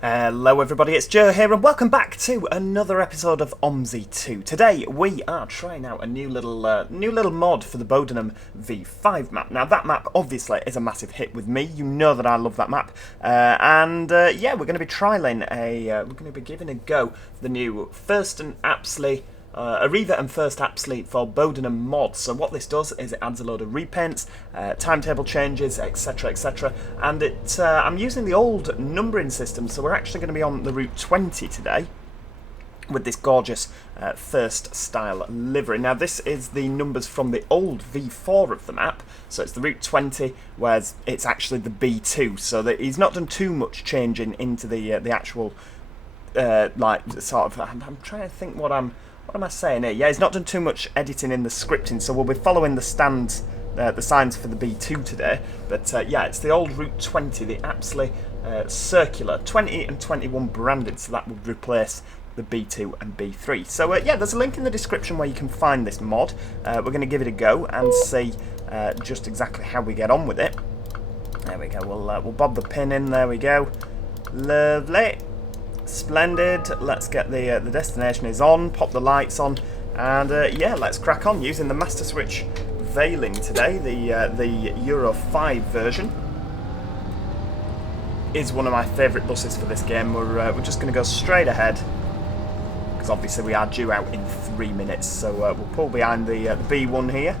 Hello everybody, it's Joe here and welcome back to another episode of OMSI 2. Today we are trying out a new little mod for the Bowdenham V5 map. Now that map obviously is a massive hit with me, you know that I love that map. Yeah, we're going to be trialling we're going to be giving a go the new First Apsley Arriva and First Apsley for Bowdenham mod. So what this does is it adds a load of repaints, timetable changes, etc, etc, and I'm using the old numbering system, so we're actually going to be on the route 20 today with this gorgeous First style livery. Now this is the numbers from the old V4 of the map, so it's the route 20, whereas it's actually the B2, so that he's not done too much changing into the actual like sort of. I'm trying to think what am I saying here? Yeah, he's not done too much editing in the scripting, so we'll be following the stands, the signs for the B2 today. But yeah, it's the old Route 20, the Apsley circular, 20 and 21 branded, so that would replace the B2 and B3. So yeah, there's a link in the description where you can find this mod. We're going to give it a go and see just exactly how we get on with it. There we go, we'll bob the pin in, there we go. Lovely. Splendid. Let's get the destination is on, pop the lights on, and yeah, let's crack on using the Masterswitch Veiling today. The Euro 5 version is one of my favourite buses for this game. We're just going to go straight ahead because obviously we are due out in 3 minutes, so we'll pull behind the B1 here.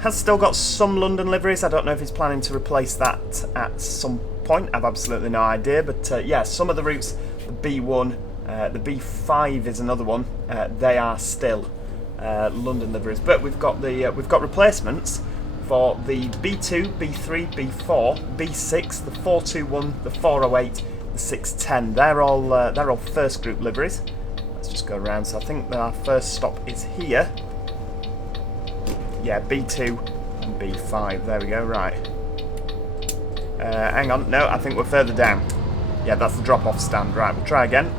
Has still got some London liveries. I don't know if he's planning to replace that at some point. I've absolutely no idea, but yeah, some of the routes. The B1, the B5 is another one. They are still London liveries, but we've got replacements for the B2, B3, B4, B6, the 421, the 408, the 610. They're all first group liveries. Let's just go around. So I think that our first stop is here. Yeah, B2 and B5. There we go. Right. Hang on. No, I think we're further down. Yeah, that's the drop-off stand. Right, we'll try again.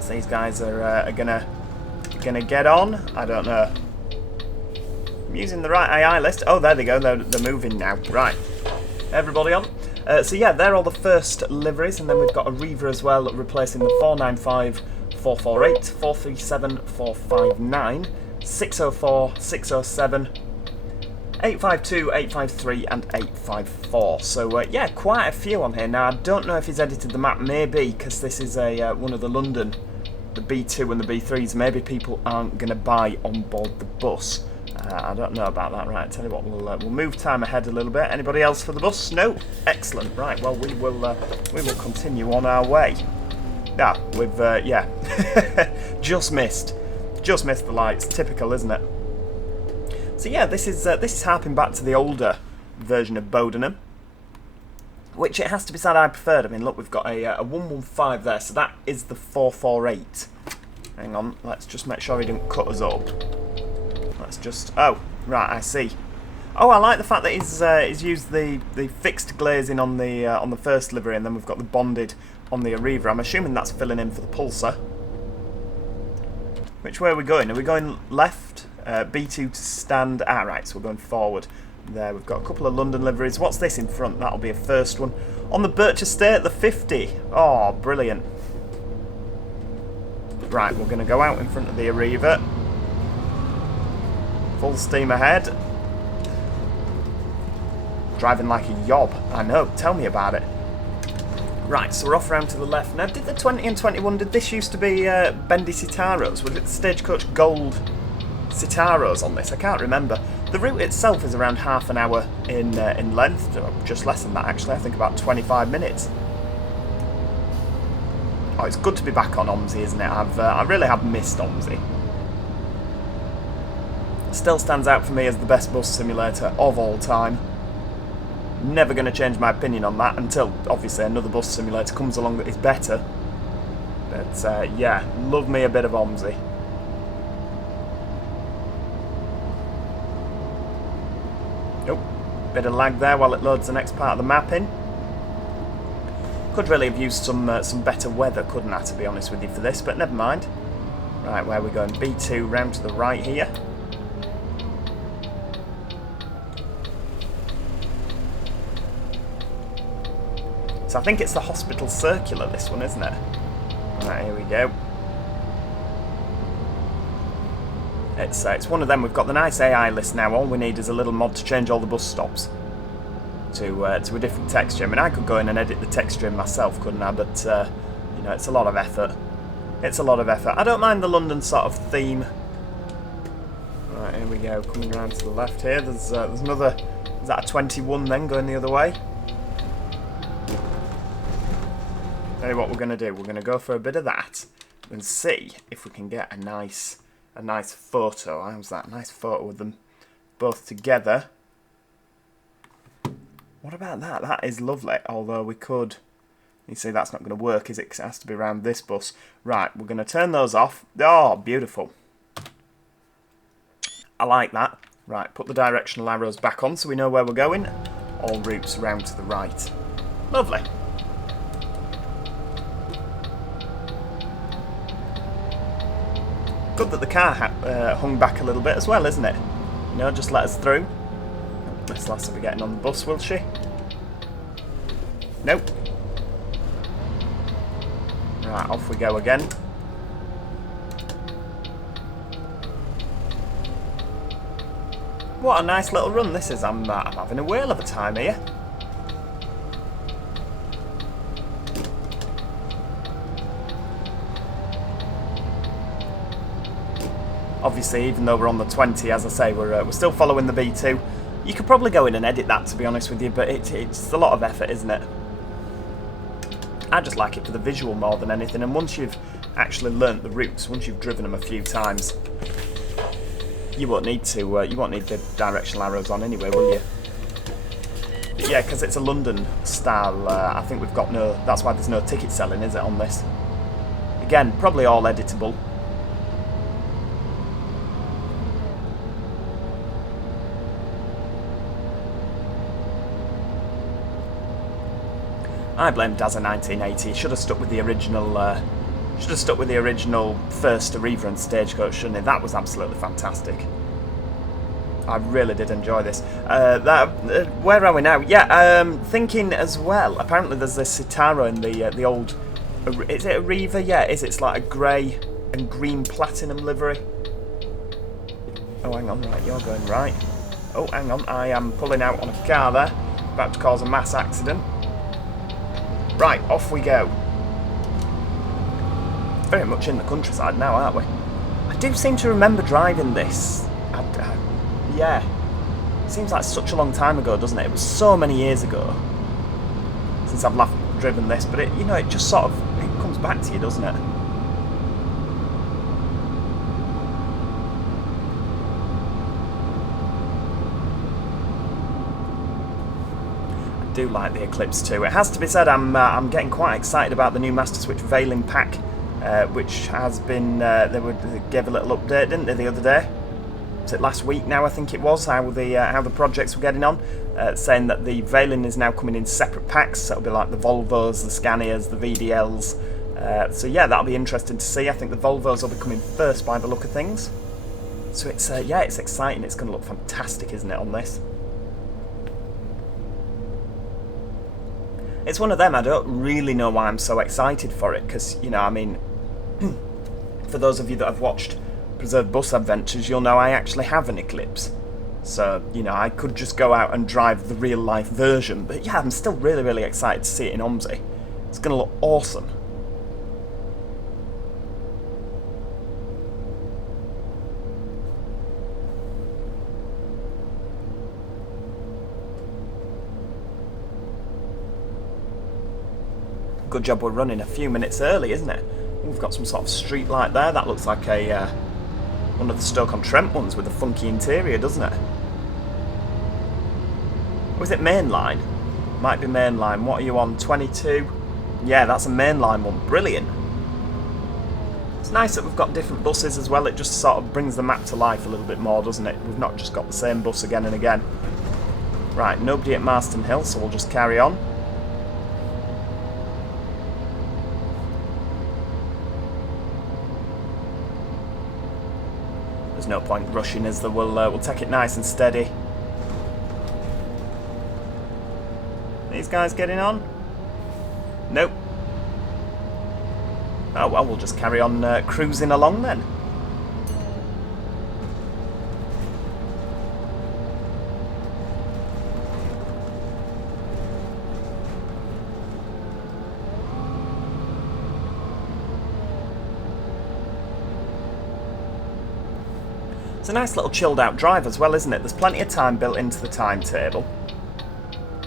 So these guys are gonna get on. I don't know. I'm using the right AI list. Oh, there they go. They're moving now. Right, everybody on. So yeah, they're all the first liveries, and then we've got Arriva as well, replacing the 495, 448, 437, 459, 604, 607. 852, 853 and 854. So yeah, quite a few on here. Now I don't know if he's edited the map, maybe because this is one of the London, the B2 and the B3s, maybe people aren't going to buy on board the bus. I don't know about that. Right, tell you what, we'll move time ahead a little bit. Anybody else for the bus? No? Excellent. Right, well we will continue on our way. Ah, we've yeah, just missed the lights. Typical, isn't it? So yeah, this is harping back to the older version of Bowdenham, which it has to be said I preferred. I mean, look, we've got a 115 there, so that is the 448. Hang on, let's just make sure he didn't cut us up. Let's just, oh, right, I see. Oh, I like the fact that he's used the fixed glazing on the first livery, and then we've got the bonded on the Arriva. I'm assuming that's filling in for the Pulsar. Which way are we going? Are we going left? B2 to stand. Ah, right, so we're going forward. There, we've got a couple of London liveries. What's this in front? That'll be a first one. On the Birch Estate, the 50. Oh, brilliant. Right, we're going to go out in front of the Arriva. Full steam ahead. Driving like a yob. I know, tell me about it. Right, so we're off round to the left. Now, did the 20 and 21, did this used to be bendy Citaros? Was it the Stagecoach Gold Citaros on this? I can't remember. The route itself is around half an hour in length, just less than that actually. I think about 25 minutes. Oh, it's good to be back on OMSI, isn't it? I really have missed OMSI. Still stands out for me as the best bus simulator of all time. Never going to change my opinion on that until obviously another bus simulator comes along that is better. But yeah, love me a bit of OMSI. Nope, bit of lag there while it loads the next part of the map in. Could really have used some better weather, couldn't I, to be honest with you, for this, but never mind. Right, where are we going? B2 round to the right here. So I think it's the Hospital Circular, this one, isn't it? Right, here we go. It's one of them. We've got the nice AI list now. All we need is a little mod to change all the bus stops to a different texture. I mean, I could go in and edit the texture in myself, couldn't I? But, you know, it's a lot of effort. It's a lot of effort. I don't mind the London sort of theme. Right, here we go. Coming around to the left here. There's another... Is that a 21 then, going the other way? Tell you what we're going to do. We're going to go for a bit of that and see if we can get a nice photo. How's that? A nice photo with them both together. What about that? That is lovely. Although we could... You see, that's not going to work, is it? 'Cause it has to be around this bus. Right, we're going to turn those off. Oh, beautiful. I like that. Right, put the directional arrows back on so we know where we're going. All routes round to the right. Lovely. Good that the car hung back a little bit as well, isn't it? You know, just let us through. This lass will be getting on the bus, will she? Nope. Right, off we go again. What a nice little run this is. I'm having a whale of a time here. Obviously, even though we're on the 20, as I say, we're still following the V2. You could probably go in and edit that, to be honest with you, but it's a lot of effort, isn't it? I just like it for the visual more than anything, and once you've actually learnt the routes, once you've driven them a few times, you won't need the directional arrows on anyway, will you? But yeah, because it's a London style, I think we've got no... That's why there's no ticket selling, is it, on this? Again, probably all editable. I blame Dazza 1980. Should have stuck with the original. Should have stuck with the original First Apsley and Stagecoach, shouldn't it? That was absolutely fantastic. I really did enjoy this. Where are we now? Yeah, thinking as well. Apparently, there's this Citaro in the old. Is it a Riva? Yeah, it's like a grey and green platinum livery. Oh, hang on, right, you're going right. Oh, hang on, I am pulling out on a car there, about to cause a mass accident. Right, off we go. Very much in the countryside now, aren't we? I do seem to remember driving this. Yeah. Seems like such a long time ago, doesn't it? It was so many years ago since I've driven this, but it, you know, it just sort of it comes back to you, doesn't it? I do like the Eclipse too. It has to be said, I'm getting quite excited about the new Masterswitch Veiling pack, which has been they gave a little update, didn't they, the other day? Was it last week now? I think it was how the projects were getting on, saying that the Veiling is now coming in separate packs. So it'll be like the Volvos, the Scanias, the VDLs. So yeah, that'll be interesting to see. I think the Volvos will be coming first by the look of things. So it's yeah, it's exciting. It's going to look fantastic, isn't it, on this? It's one of them, I don't really know why I'm so excited for it, because, you know, I mean, for those of you that have watched Preserved Bus Adventures, you'll know I actually have an Eclipse. So, you know, I could just go out and drive the real-life version, but yeah, I'm still really, really excited to see it in OMSI. It's going to look awesome. Good job we're running a few minutes early, isn't it? We've got some sort of street light there. That looks like a one of the Stoke-on-Trent ones with a funky interior, doesn't it? Or is it mainline? Might be mainline. What are you on? 22? Yeah, that's a mainline one. Brilliant. It's nice that we've got different buses as well. It just sort of brings the map to life a little bit more, doesn't it? We've not just got the same bus again and again. Right, nobody at Marston Hill, so we'll just carry on. There's no point rushing, as we'll take it nice and steady. These guys getting on? Oh well, we'll just carry on cruising along then. It's a nice little chilled out drive as well, isn't it? There's plenty of time built into the timetable.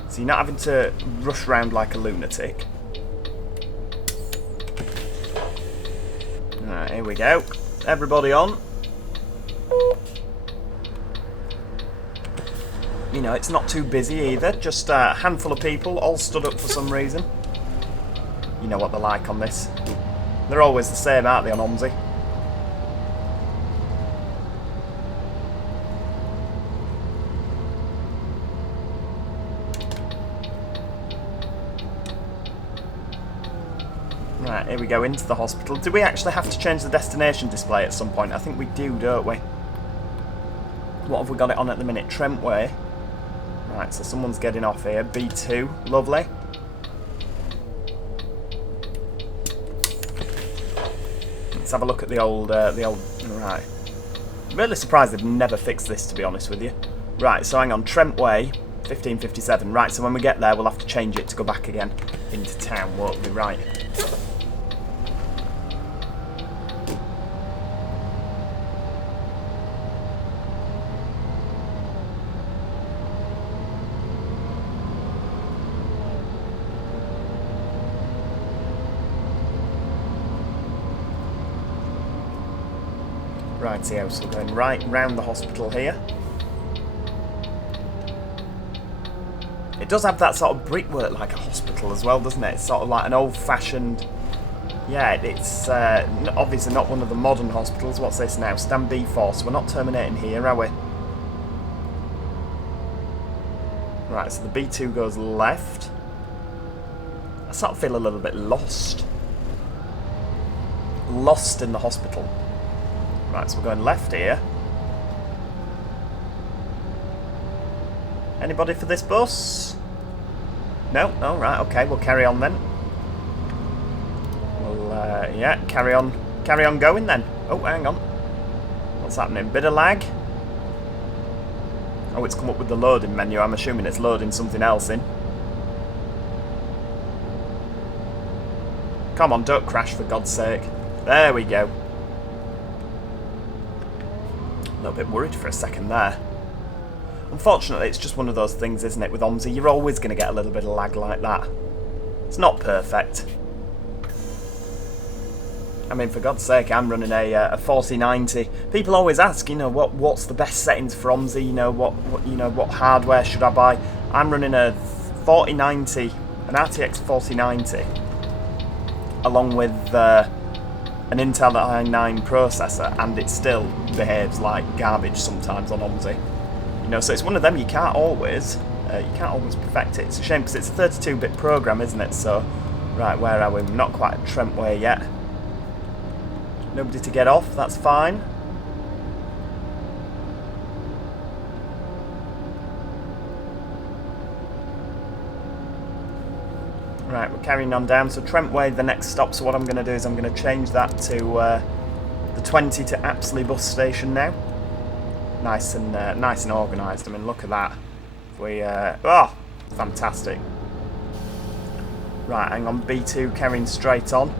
So you're not having to rush around like a lunatic. Alright, here we go. Everybody on. You know, it's not too busy either. Just a handful of people all stood up for some reason. You know what they're like on this. They're always the same, aren't they, on OMSI? Right, here we go into the hospital. Do we actually have to change the destination display at some point? I think we do, don't we? What have we got it on at the minute? Trent Way. Right, so someone's getting off here. B2, lovely. Let's have a look at the old. Right. I'm really surprised they've never fixed this, to be honest with you. Right, so hang on, Trent Way, 1557. Right, so when we get there, we'll have to change it to go back again into town, won't we? Right. Rightio, so we're going right round the hospital here. It does have that sort of brickwork like a hospital as well, doesn't it? It's sort of like an old-fashioned... Yeah, it's obviously not one of the modern hospitals. What's this now? Stand B Force. We're not terminating here, are we? Right, so the B2 goes left. I sort of feel a little bit lost. Lost in the hospital. Right, so we're going left here. Anybody for this bus? No? Oh, right, okay, we'll carry on then. We'll, yeah, carry on going then. Oh, hang on. What's happening? Bit of lag? Oh, it's come up with the loading menu. I'm assuming it's loading something else in. Come on, don't crash for God's sake. There we go. A little bit worried for a second there. Unfortunately, it's just one of those things, isn't it, with OMSI? You're always going to get a little bit of lag like that. It's not perfect. I mean, for God's sake, I'm running a 4090. People always ask, you know, what's the best settings for OMSI? You know, what hardware should I buy? I'm running a 4090, an RTX 4090, along with an Intel i9 processor, and it still behaves like garbage sometimes on OMSI. You know, so it's one of them you can't always perfect it. It's a shame because it's a 32-bit program, isn't it? So, right, where are we? We're not quite at Trent Way yet. Nobody to get off. That's fine. Right, we're carrying on down. So Trent Way, the next stop. So what I'm going to do is I'm going to change that to the 20 to Apsley bus station now. Nice and organised. I mean, look at that. We oh, fantastic. Right, hang on. B2 carrying straight on.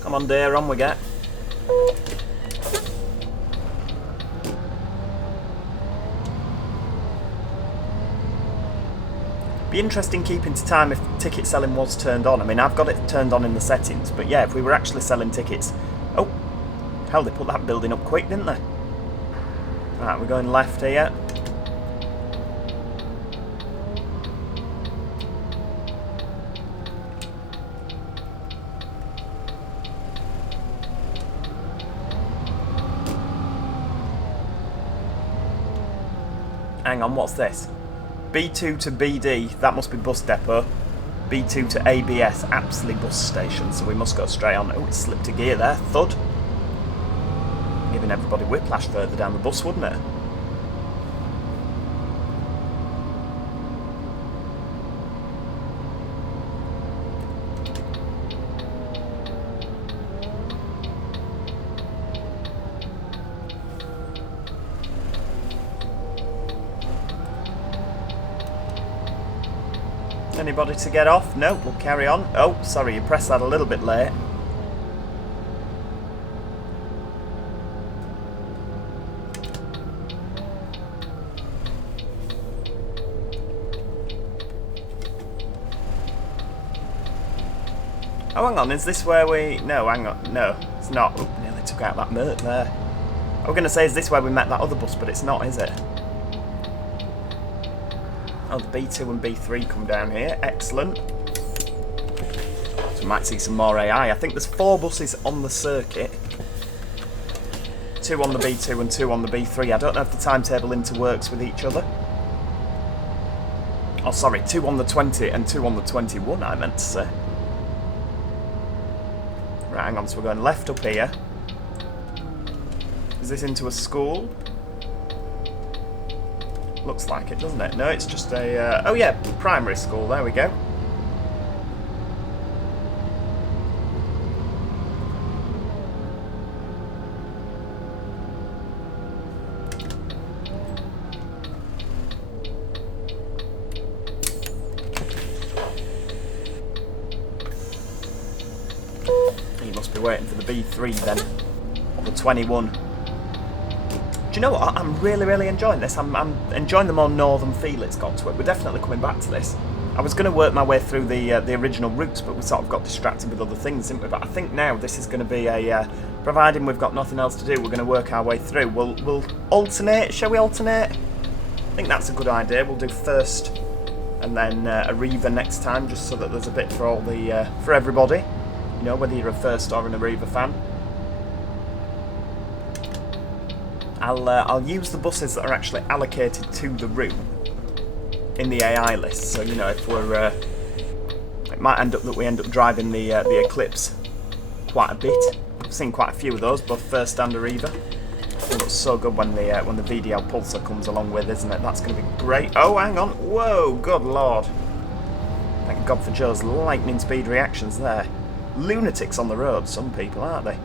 Come on, dear, on we get. Be interesting keeping to time if ticket selling was turned on. I mean, I've got it turned on in the settings, but yeah, if we were actually selling tickets... Oh, hell, they put that building up quick, didn't they? Right, we're going left here. Hang on, what's this? B2 to BD, that must be bus depot. B2 to ABS, Apsley bus station, so we must go straight on. Oh, it slipped a gear there, thud. giving everybody whiplash further down the bus, wouldn't it? Anybody to get off? No, we'll carry on. Oh, sorry, you pressed that a little bit late. Oh, hang on, is this where we... No, hang on, no, it's not. Oh, nearly took out that Mert there. I was going to say, is this where we met that other bus, but it's not, is it? Oh, the B2 and B3 come down here. Excellent. So we might see some more AI. I think there's 4 buses on the circuit. 2 on the B2 and 2 on the B3. I don't know if the timetable interworks with each other. Oh, sorry, 2 on the 20 and 2 on the 21, I meant to say. Right, hang on, so we're going left up here. Is this into a school? Looks like it, doesn't it? No, it's just a... oh yeah, primary school. There we go. He must be waiting for the B3 then. Or the 21. Do you know what? I'm really enjoying this. I'm enjoying the more northern feel it's got to it. We're definitely coming back to this. I was going to work my way through the original routes, but we sort of got distracted with other things, didn't we? But I think now this is going to be a... providing we've got nothing else to do, we're going to work our way through. We'll alternate. Shall we alternate? I think that's a good idea. We'll do first and then a Reaver next time, just so that there's a bit for all the for everybody. You know, whether you're a first or an Reaver fan. I'll use the buses that are actually allocated to the route in the AI list. So, you know, if we're... it might end up that we end up driving the Eclipse quite a bit. I've seen quite a few of those, both first and a Reaver. It looks so good when the VDL Pulsar comes along with, isn't it? That's going to be great. Oh, hang on. Whoa, good lord. Thank God for Joe's lightning speed reactions there. Lunatics on the road, some people, aren't they?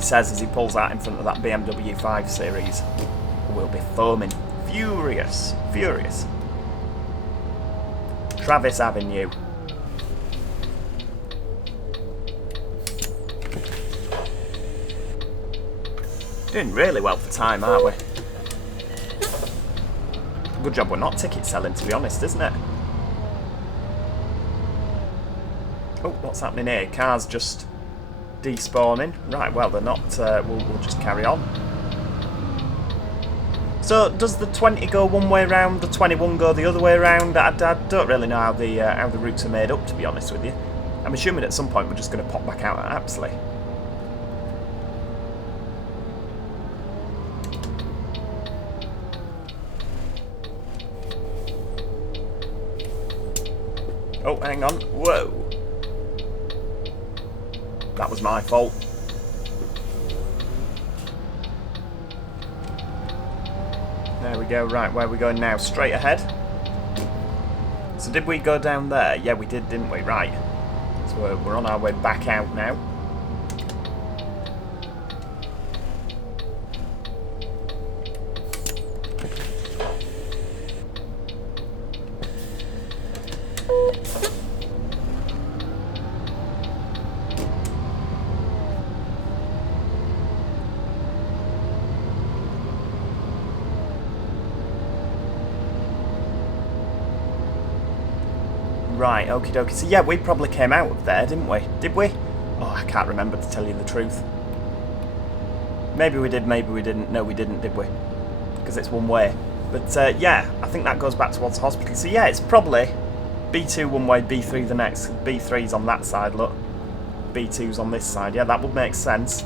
Says as he pulls out in front of that BMW 5 Series. We'll be foaming. Furious. Furious. Travis Avenue. Doing really well for time, aren't we? Good job we're not ticket selling, to be honest, isn't it? Oh, what's happening here? Cars just... despawning. Right, well, they're not... we'll just carry on. So, does the 20 go one way round, the 21 go the other way round? I don't really know how the routes are made up, to be honest with you. I'm assuming at some point we're just going to pop back out at Apsley. Oh, hang on. Whoa. That was my fault. There we go. Right, where are we going now? Straight ahead. So did we go down there? Yeah, we did, didn't we? Right. So we're on our way back out now. Right, okie dokie. So yeah, we probably came out of there, didn't we? Did we? Oh, I can't remember, to tell you the truth. Maybe we did, maybe we didn't. No, we didn't, did we? Because it's one way. But yeah, I think that goes back towards the hospital. So yeah, it's probably B2 one way, B3 the next. B3's on that side, look. B2's on this side. Yeah, that would make sense.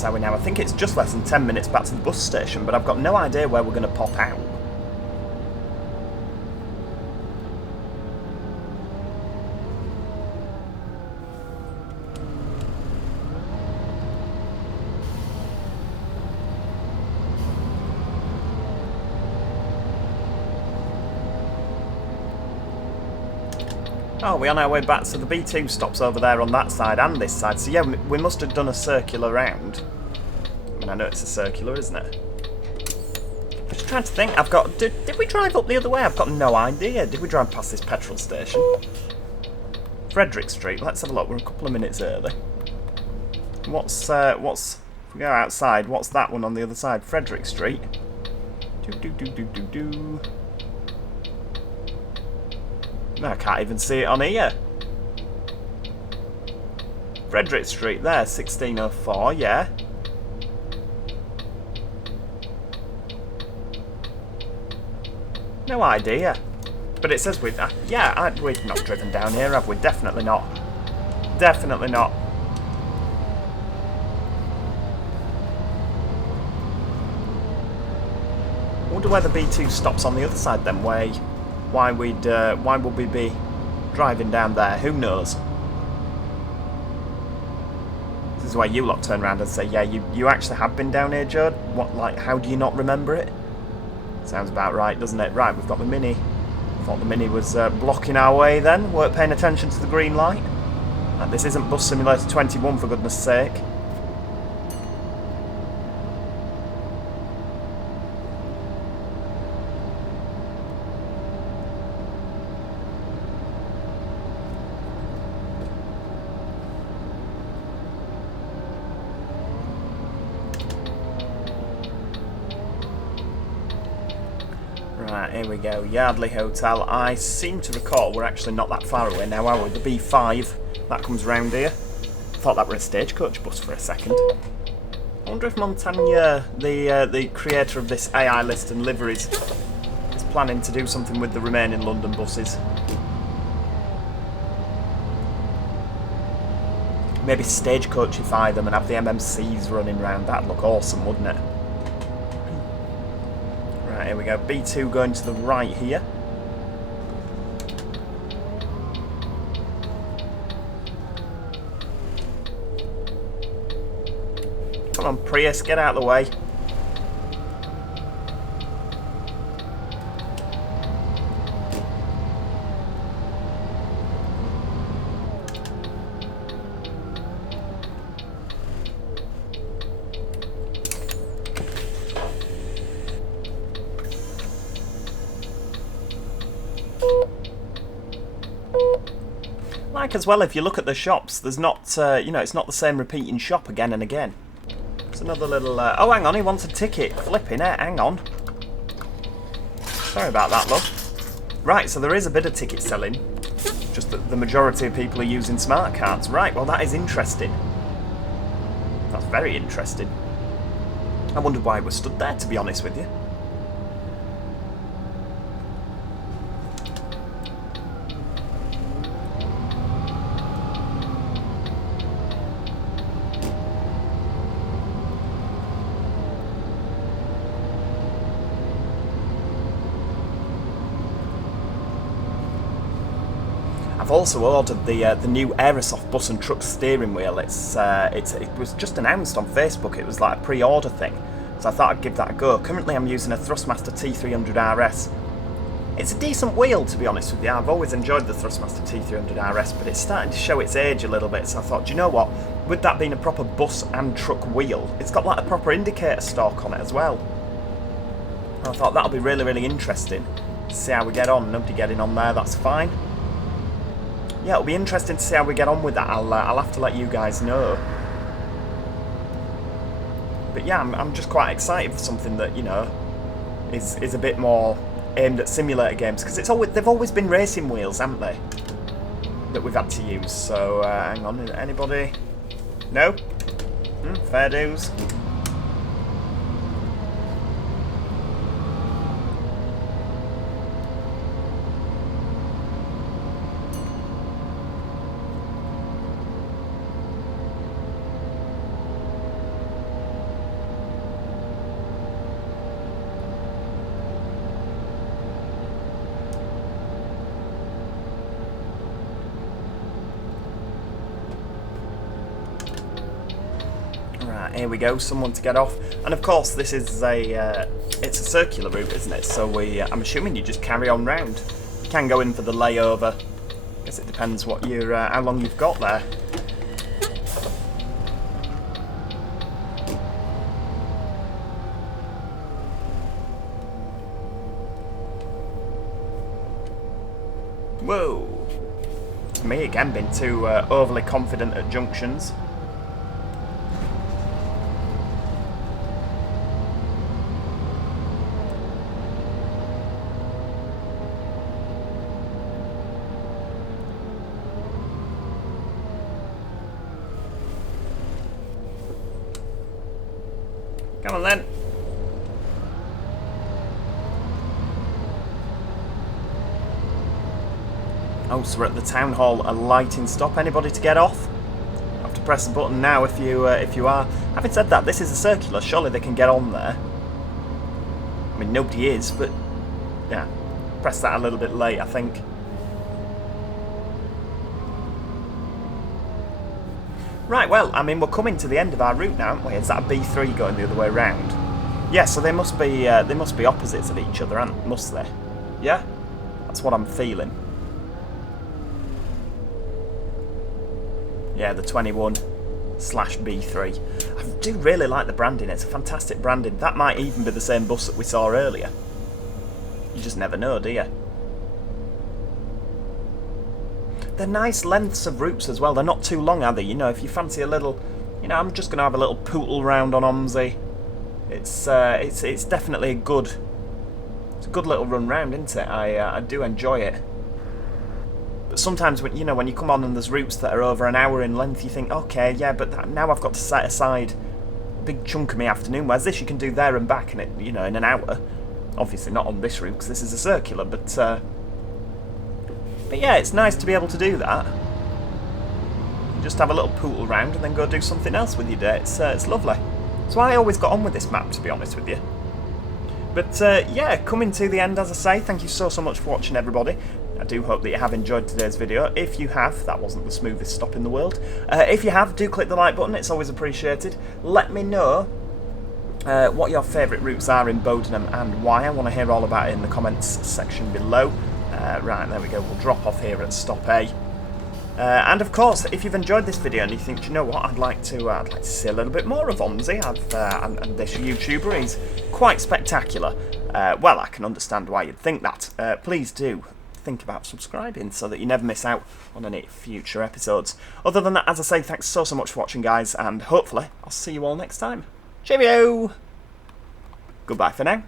minutes are we now? I think it's just less than 10 minutes back to the bus station, but I've got no idea where we're going to pop out. Oh, we're on our way back, so the B2 stops over there on that side and this side. So yeah, we must have done a circular round. I mean, I know it's a circular, isn't it? I'm just trying to think. I've got... Did we drive up the other way? I've got no idea. Did we drive past this petrol station? Frederick Street. Let's have a look. We're a couple of minutes early. What's... If we go outside, what's that one on the other side? Frederick Street. No, I can't even see it on here. Frederick Street there, 1604, yeah. No idea. But it says we've... yeah, we've not driven down here, have we? Definitely not. Definitely not. I wonder where the B2 stops on the other side then, why would we be driving down there? Who knows? This is why you lot turn around and say, yeah, you actually have been down here, Judd? What, like, how do you not remember it? Sounds about right, doesn't it? Right, we've got the Mini. Thought the Mini was blocking our way then. Weren't paying attention to the green light. And this isn't Bus Simulator 21, for goodness sake. Right, here we go. Yardley Hotel. I seem to recall we're actually not that far away now, are we? The B5, that comes round here. Thought that were a stagecoach bus for a second. I wonder if Montagna, the creator of this AI list and liveries, is planning to do something with the remaining London buses. Maybe stagecoachify them and have the MMCs running round. That'd look awesome, wouldn't it? Right, here we go. B2 going to the right here. Come on, Prius, get out of the way. Like as well, if you look at the shops, there's not, you know, it's not the same repeating shop again and again. It's another little, oh hang on, he wants a ticket. Flipping it, hang on. Sorry about that, love. Right, so there is a bit of ticket selling. Just that the majority of people are using smart cards. Right, well that is interesting. That's very interesting. I wondered why it was stood there, to be honest with you. I've also ordered the new Aerosoft bus and truck steering wheel. It was just announced on Facebook. It was like a pre-order thing, so I thought I'd give that a go. Currently I'm using a Thrustmaster T300 RS. It's a decent wheel, to be honest with you. I've always enjoyed the Thrustmaster T300 RS, but it's starting to show its age a little bit, so I thought, do you know what? With that being a proper bus and truck wheel, it's got like a proper indicator stalk on it as well. And I thought that'll be really, really interesting. See how we get on. Nobody getting on there, that's fine. Yeah, it'll be interesting to see how we get on with that. I'll have to let you guys know. But yeah, I'm just quite excited for something that, you know, is a bit more aimed at simulator games, because they've always been racing wheels, haven't they? That we've had to use. So hang on, anybody? No? Fair dues. Here we go, someone to get off. And of course, this is it's a circular route, isn't it? So I'm assuming you just carry on round. You can go in for the layover. I guess it depends what how long you've got there. Whoa! Me again, being too overly confident at junctions. Come on then. Oh, so we're at the town hall, a lighting stop. Anybody to get off? I have to press the button now if you are. Having said that, this is a circular. Surely they can get on there. I mean, nobody is, but yeah, press that a little bit late, I think. Right, well, I mean, we're coming to the end of our route now, aren't we? Is that a B3 going the other way round? Yeah, so they must be opposites of each other, must they? Yeah, that's what I'm feeling. Yeah, the 21/B3. I do really like the branding. It's a fantastic branding. That might even be the same bus that we saw earlier. You just never know, do you? They're nice lengths of routes as well. They're not too long, are they? You know, if you fancy a little, you know, I'm just going to have a little pootle round on OMSI. It's definitely a good little run round, isn't it? I do enjoy it. But sometimes when you come on and there's routes that are over an hour in length, you think, okay, yeah, but now I've got to set aside a big chunk of my afternoon. Whereas this you can do there and back in it, in an hour. Obviously not on this route because this is a circular, but yeah, it's nice to be able to do that. You just have a little pootle round and then go do something else with your day. It's lovely. So I always got on with this map, to be honest with you. But yeah, coming to the end, as I say, thank you so much for watching, everybody. I do hope that you have enjoyed today's video. If you have, that wasn't the smoothest stop in the world. If you have, do click the like button, it's always appreciated. Let me know what your favourite routes are in Bowdenham and why. I want to hear all about it in the comments section below. Right, there we go, we'll drop off here at stop A. And of course, if you've enjoyed this video and you think, you know what, I'd like to see a little bit more of OMSI, and this YouTuber is quite spectacular. Well, I can understand why you'd think that. Please do think about subscribing so that you never miss out on any future episodes. Other than that, as I say, thanks so much for watching, guys, and hopefully I'll see you all next time. Cheerio! Goodbye for now.